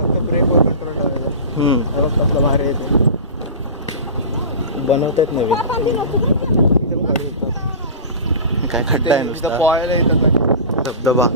फक्त ब्रेकवर कंट्रोल ठेवायचा. कसलं भारी येते बनवतायत नवीन. एकदम गाडी येतात. काय खड्डा आहे नुसता. पोहायला येतात धबधबा.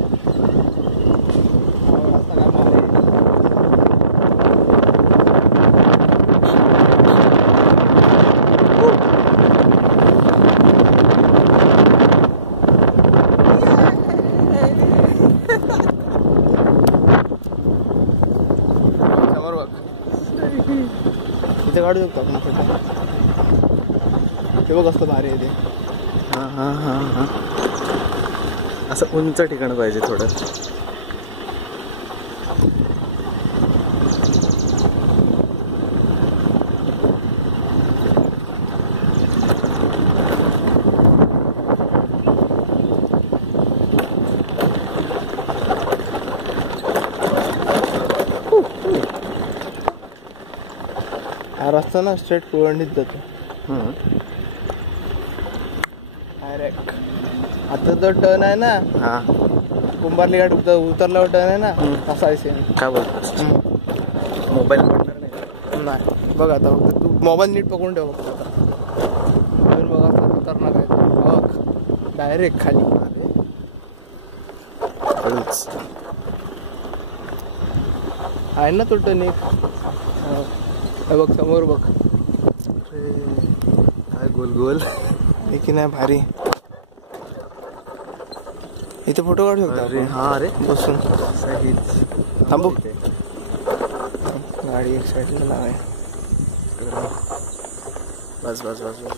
इथे काढू शकतो आपण फोटो. ते बघ असतं भारी आहे ते. हां हां हां हां. असं उंच ठिकाण पाहिजे थोडं. हा रस्ता ना स्ट्रेट कोळंडीत जातो डायरेक्ट. आता जो टर्न आहे ना, हां कुंभारली घाट उतरल्यावर टर्न आहे ना, असा आहे सेम. काय बोलतोस? मोबाईल पडणार नाही. बघ आता फक्त तू मोबाईल नीट पकडून ठेव फक्त. आता बघ आता खतरनाक आहे. बघ डायरेक्ट खाली. हळूच आहे ना तो टर्न एक. बघ समोर बघ. काय गोल गोल की नाही भारी. इथे फोटो काढू शकतो. अरे हा अरे बसून थांबू. इथे गाडी एक साईडला लावाय. बस बस बस बस.